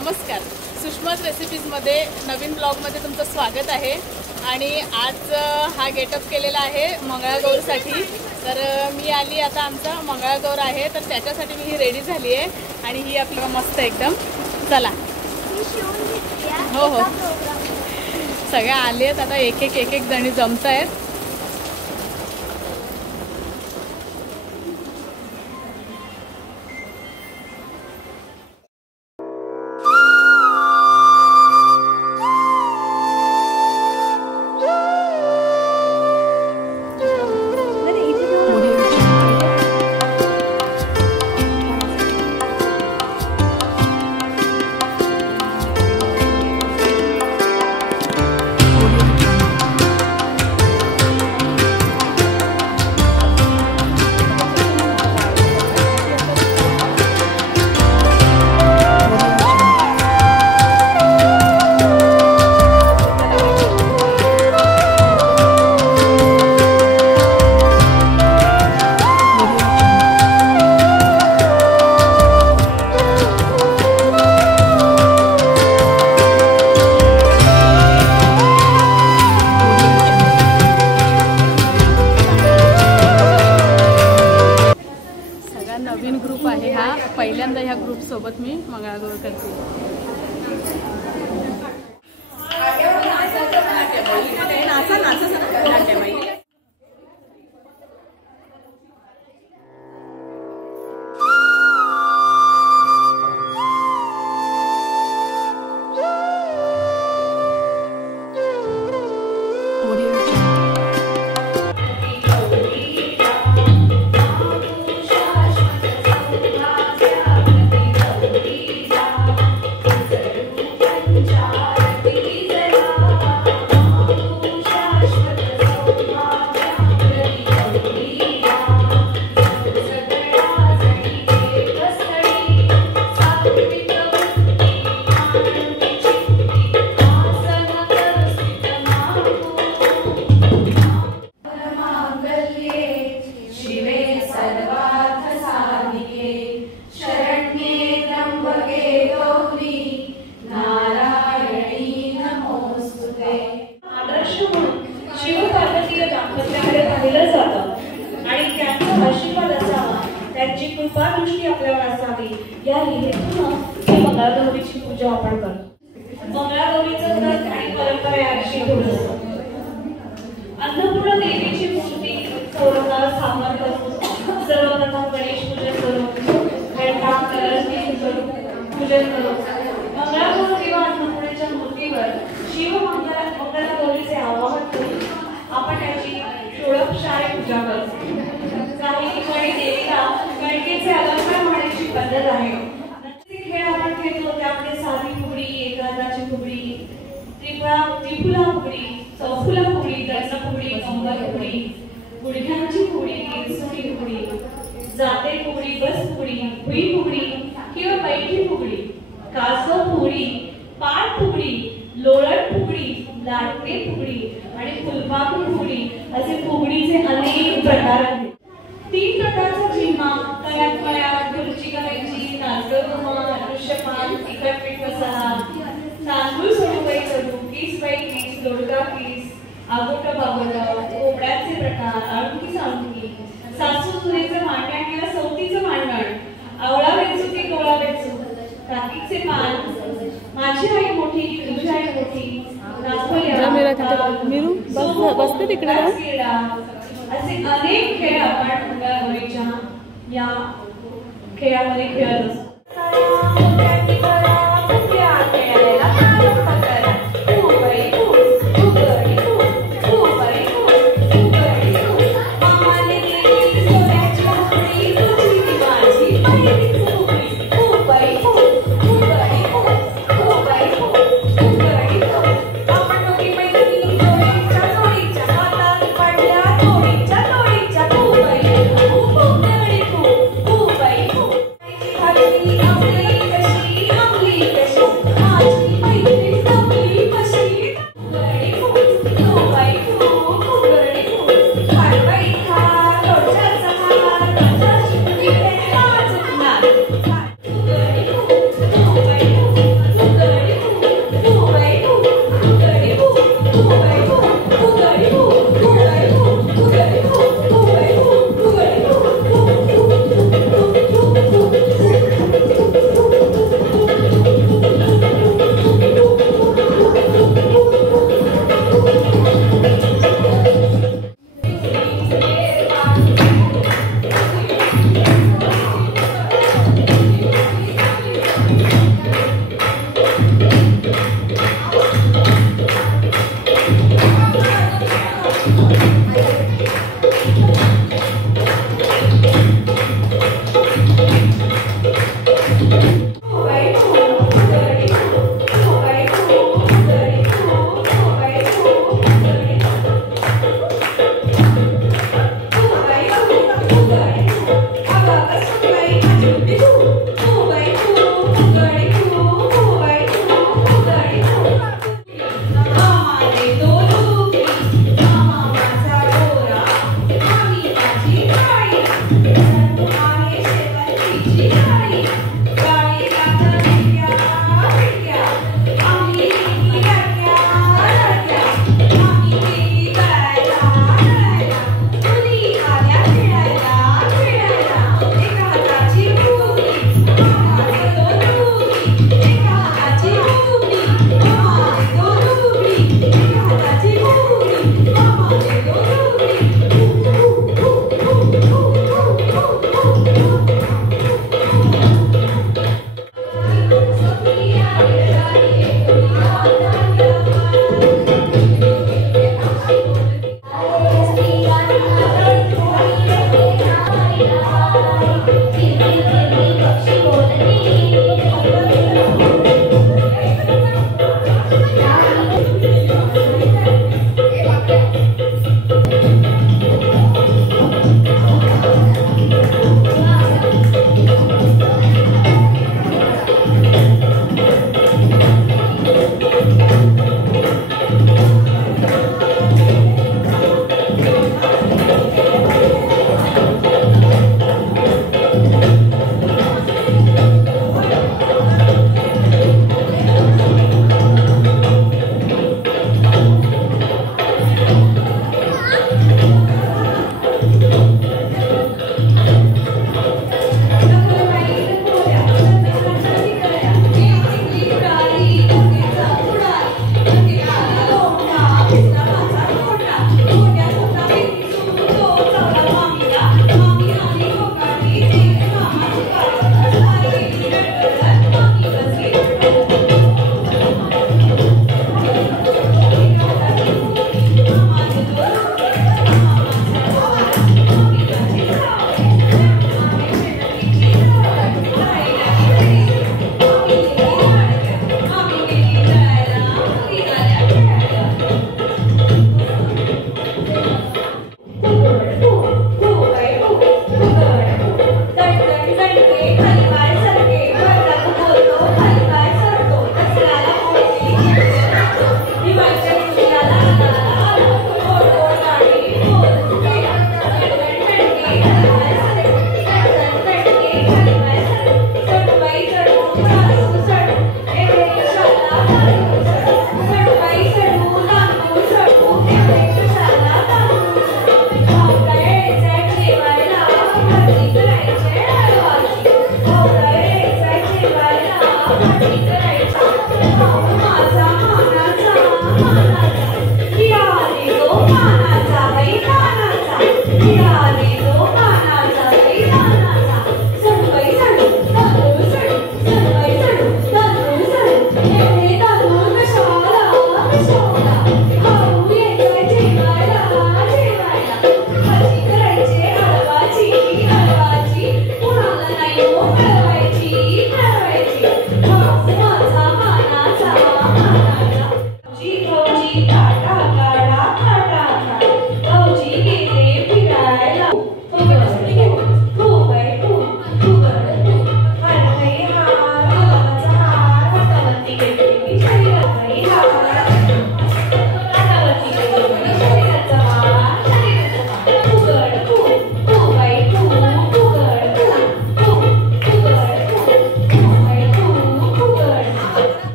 नमस्कार, सुषमाज रेसिपीजमध्ये नवीन ब्लॉगमध्ये तुमचं स्वागत आहे। आणि आज हा गेटअप केलेला आहे मंगळागौरसाठी। तर मी आली आता, आमचा मंगळागौर आहे तर त्याच्यासाठी मी रेडी झाली आहे आणि ही आपल्याला मस्त एकदम। चला हो हो, सगळ्या आले आहेत आता, एक एक जणी जमत आहेत। नवीन ग्रुप आहे हा, पहिल्यांदा ह्या ग्रुप सोबत मी मंगळागौर करते। त्यांची कृपा दृष्टी आपल्यावर असावी या हेतून ही मंगळागौरीची पूजा आपण करतो। मंगळागौरीचं व्रत आणि परंपरा याची अन्नपूर्णा देवीची मूर्ती चौरंगावर स्थापन करून सर्वप्रथम गणेश पूजन करून पूजन करून मंगळागौर किंवा अन्नपूर्णेच्या मूर्तीवर शिव मंगळागौरीचे आवाहन करून आपण त्याची षोडशोपचारे पूजा करतो। काही ठिकाणी देवीला गणकेचे अलंकार म्हणण्याची पद्धत आहे। खेळ आपण खेळतो त्यामध्ये साधी फुगडी, एकादाची फुगडी, त्रिफुला फुगडी, चौफुला फुगडी, दंड फुगडी, कंबर फुगडी, गुडघ्यांची फुगडी, केसरी फुगडी, जाते फुगडी, बस फुगडी, भुई फुगडी किंवा बैठी फुगडी, कासव फुगडी, पाठ फुगडी, लोळट फुगडी, लाटके फुगडी आणि फुलपाखरू फुगडी असे फुगडीचे अनेक प्रकार आहेत। 3 प्रकारचा झिम्मा, तव्यात मळ्यात खुर्ची करायची, नाचगं दृश्यमान, तिखट पीठ मसाला, तांदूळ सोडू बाई चढू, कीस बाई कीस, लोडका कीस, आगोट बागोट, कोंबड्याचे प्रकार, आळुकी साळुकी, सासू सुनेचं मांडण किंवा सवतीचं मांडण, आवळा वेचू की कोळा वेचू, काकीचे पान, माझी आई मोठी की तुझी आई मोठी, बसते तिकडे असे अनेक खेळ आपण मंगळागौरीच्या या खेळामध्ये खेळत असतो।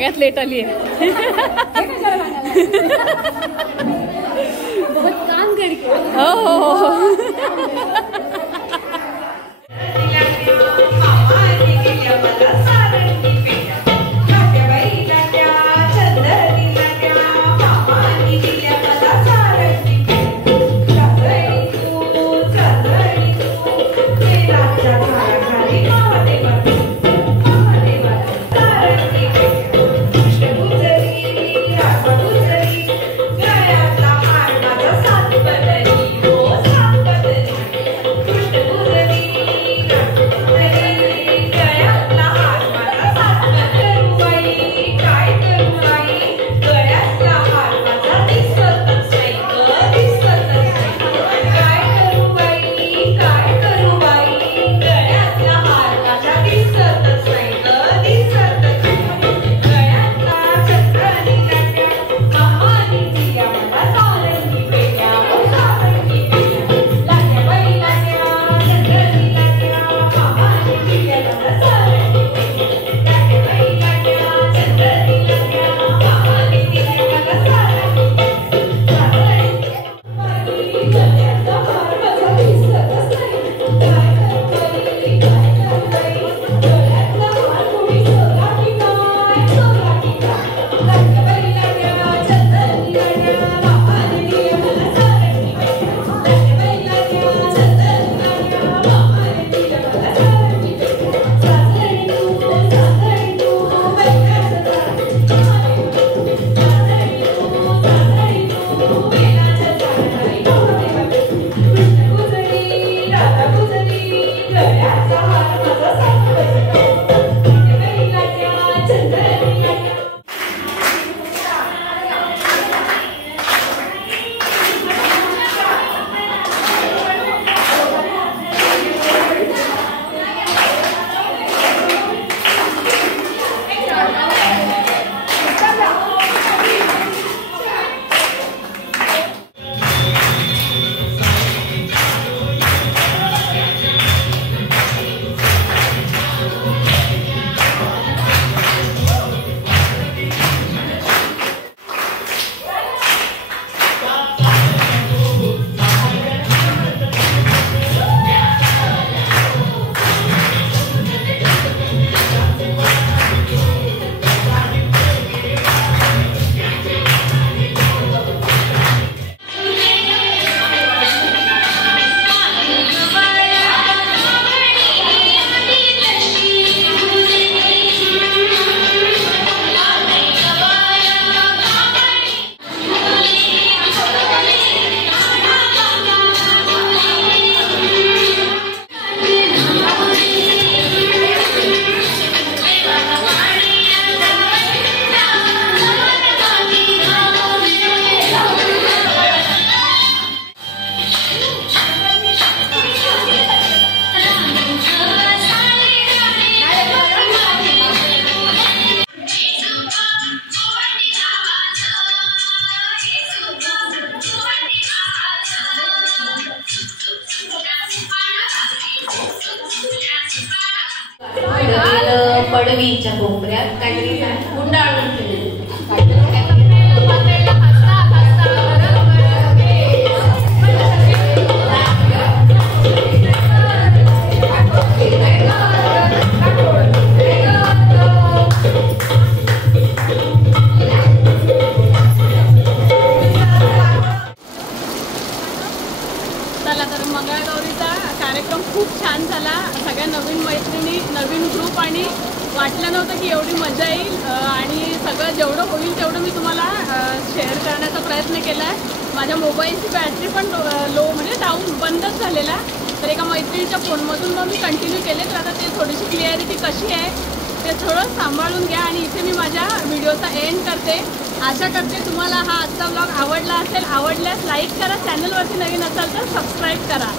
सगळ्यात लेट आली आहे. हो हो हो. पडवीच्या कोपऱ्यात काहीतरी गुंडाळून ठेवले. चला तर मंगळगौरीचा कार्यक्रम खूप छान झाला. सगळ्या नवीन मैत्रिणी, नवीन ग्रुप आणि वाटलं नव्हतं की एवढी मजा येईल आणि सगळं जेवढं होईल तेवढं मी तुम्हाला शेअर करण्याचा प्रयत्न केला आहे. माझ्या मोबाईलची बॅटरी पण लो म्हणजे डाऊन बंदच झालेला. तर एका मैत्रिणीच्या फोनमधून मग मी कंटिन्यू केले. तर आता ते थोडीशी क्लिअरिटी कशी आहे ते थोडं सांभाळून घ्या. आणि इथे मी माझ्या व्हिडिओचा एंड करते. आशा करते तुम्हाला हा आजचा ब्लॉग आवडला असेल. आवडल्यास लाईक करा, चॅनलवरती नवीन असाल तर सबस्क्राईब करा.